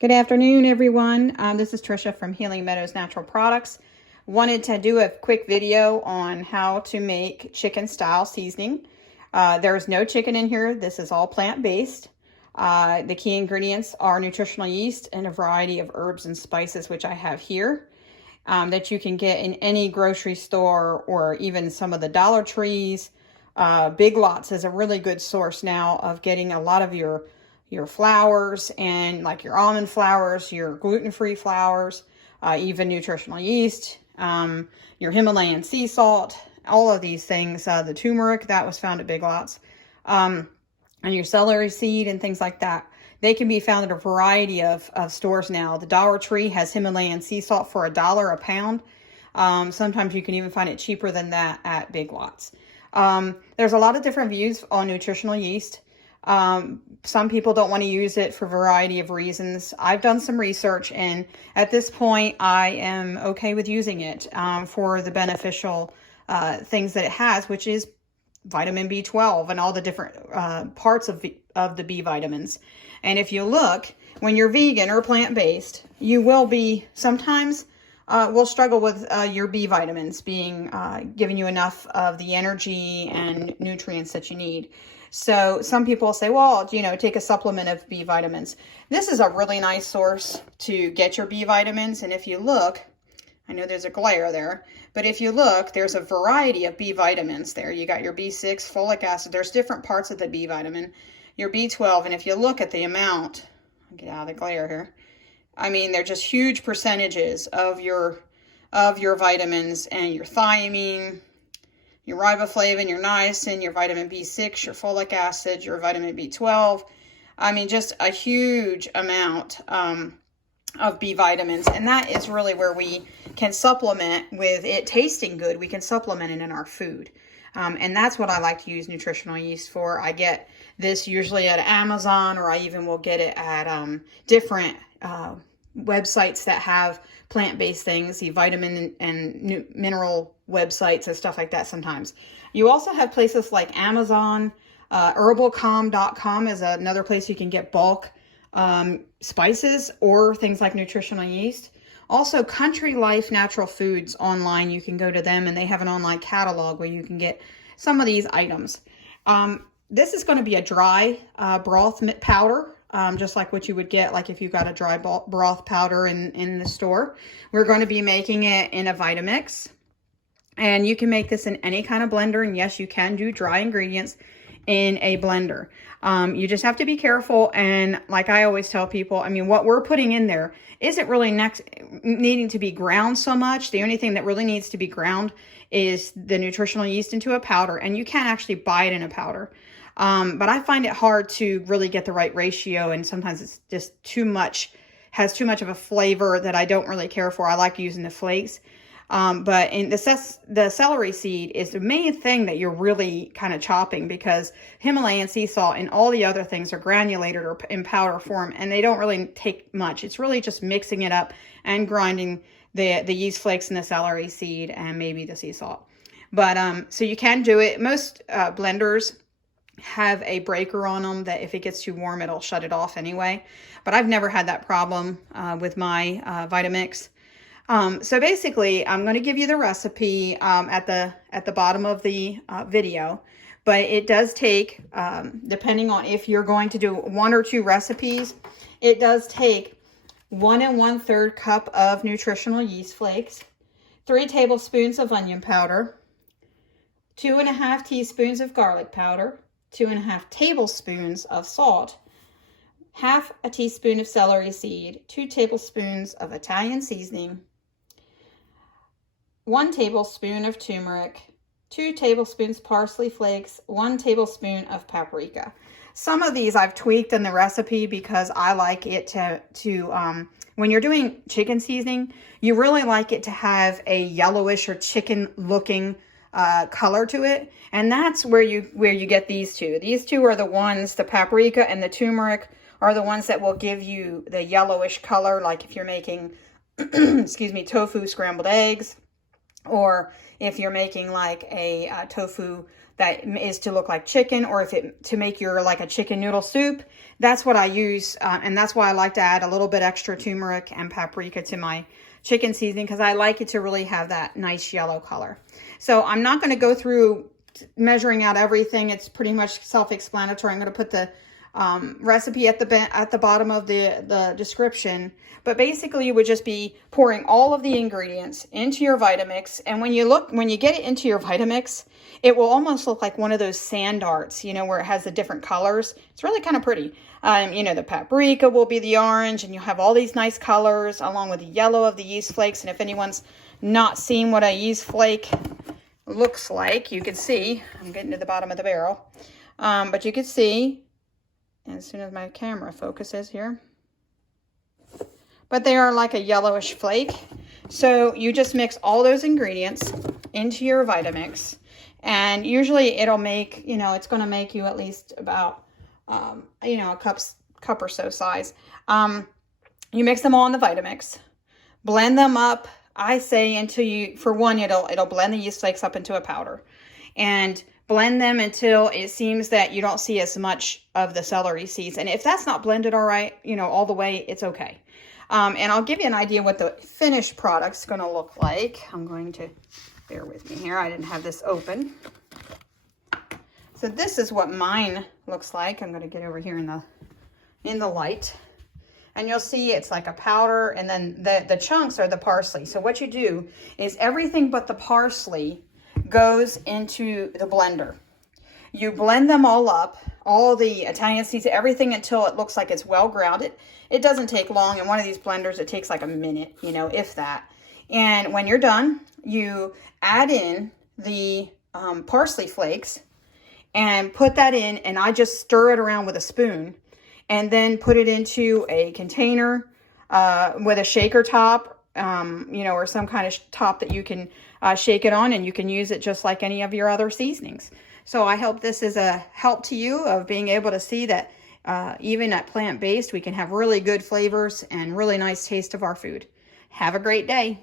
Good afternoon, everyone. This is Trisha from Healing Meadows Natural Products. Wanted to do a quick video on how to make chicken style seasoning. There's no chicken in here. This is all plant-based. The key ingredients are nutritional yeast and a variety of herbs and spices, which I have here, that you can get in any grocery store or even some of the Dollar Trees. Big Lots is a really good source now of getting a lot of your flours, and like your almond flours, your gluten-free flours, even nutritional yeast, your Himalayan sea salt, all of these things, the turmeric that was found at Big Lots, and your celery seed and things like that. They can be found at a variety of stores now. The Dollar Tree has Himalayan sea salt for $1 a pound. Sometimes you can even find it cheaper than that at Big Lots. There's a lot of different views on nutritional yeast. Some people don't want to use it for a variety of reasons. I've done some research, and at this point I am okay with using it for the beneficial things that it has, which is vitamin B12 and all the different parts of the B vitamins. And if you look, when you're vegan or plant-based, you will be sometimes will struggle with your B vitamins being giving you enough of the energy and nutrients that you need. So some people say, well, take a supplement of B vitamins. This is a really nice source to get your B vitamins. And if you look, I know there's a glare there, but if you look, there's a variety of B vitamins there. You got your B6, folic acid. There's different parts of the B vitamin, your B12. And if you look at the amount, I'll get out of the glare here. I mean, they're just huge percentages of your vitamins, and your thiamine, your riboflavin, your niacin, your vitamin B6, your folic acid, your vitamin B12. I mean, just a huge amount of B vitamins. And that is really where we can supplement with it tasting good. We can supplement it in our food. And that's what I like to use nutritional yeast for. I get this usually at Amazon, or I even will get it at different websites that have plant-based things, the vitamin and mineral websites and stuff like that sometimes. You also have places like Amazon, herbalcom.com is another place you can get bulk spices or things like nutritional yeast. Also, Country Life Natural Foods online, you can go to them and they have an online catalog where you can get some of these items. This is going to be a dry broth powder. Just like what you would get, like if you got a dry broth powder in the store. We're going to be making it in a Vitamix. And you can make this in any kind of blender. And yes, you can do dry ingredients in a blender. You just have to be careful. And like I always tell people, I mean, what we're putting in there isn't really needing to be ground so much. The only thing that really needs to be ground is the nutritional yeast into a powder. And you can actually buy it in a powder. But I find it hard to really get the right ratio, and sometimes it's just too much, has too much of a flavor that I don't really care for. I like using the flakes. But in the celery seed is the main thing that you're really kind of chopping, because Himalayan sea salt and all the other things are granulated or in powder form, and they don't really take much. It's really just mixing it up and grinding the yeast flakes and the celery seed and maybe the sea salt. But so you can do it. Most blenders have a breaker on them that if it gets too warm, it'll shut it off anyway. But I've never had that problem with my Vitamix. So basically, I'm going to give you the recipe at the bottom of the video. But it does take, depending on if you're going to do 1 or 2 recipes, it does take 1 1/3 cup of nutritional yeast flakes, 3 tablespoons of onion powder, 2 1/2 teaspoons of garlic powder, 2 1/2 tablespoons of salt, 1/2 a teaspoon of celery seed, 2 tablespoons of Italian seasoning, 1 tablespoon of turmeric, 2 tablespoons parsley flakes, 1 tablespoon of paprika. Some of these I've tweaked in the recipe because I like it to when you're doing chicken seasoning, you really like it to have a yellowish or chicken looking color to it, and that's where you get these two. These two are the ones, the paprika and the turmeric are the ones that will give you the yellowish color, like if you're making excuse me, tofu scrambled eggs, or if you're making like a tofu that is to look like chicken, or if it to make your like a chicken noodle soup. That's what I use, and that's why I like to add a little bit extra turmeric and paprika to my chicken seasoning, because I like it to really have that nice yellow color. So I'm not going to go through measuring out everything. It's pretty much self-explanatory. I'm going to put the recipe at the bottom of the description. But basically, you would just be pouring all of the ingredients into your Vitamix, and when you get it into your Vitamix, it will almost look like one of those sand arts, you know, where it has the different colors. It's really kind of pretty. You know, the paprika will be the orange, and you'll have all these nice colors along with the yellow of the yeast flakes. And if anyone's not seen what a yeast flake looks like, you can see, I'm getting to the bottom of the barrel, but you can see, as soon as my camera focuses here, but they are like a yellowish flake. So you just mix all those ingredients into your Vitamix, and usually it'll make, you know, it's going to make you at least about, you know, a cup or so size. You mix them all in the Vitamix, blend them up. I say until you, for one, it'll blend the yeast flakes up into a powder, and blend them until it seems that you don't see as much of the celery seeds. And if that's not blended all right, you know, all the way, it's okay. And I'll give you an idea what the finished product's going to look like. I'm going to, bear with me here. I didn't have this open. So this is what mine looks like. I'm going to get over here in the light. And you'll see it's like a powder, and then the chunks are the parsley. So what you do is everything but the parsley goes into the blender. You blend them all up, all the Italian seeds, everything, until it looks like it's well grounded. It doesn't take long. In one of these blenders, it takes like a minute, you know, if that. And when you're done, you add in the parsley flakes and put that in, and I just stir it around with a spoon, and then put it into a container with a shaker top, you know, or some kind of top that you can shake it on, and you can use it just like any of your other seasonings. So I hope this is a help to you of being able to see that even at plant-based, we can have really good flavors and really nice taste of our food. Have a great day.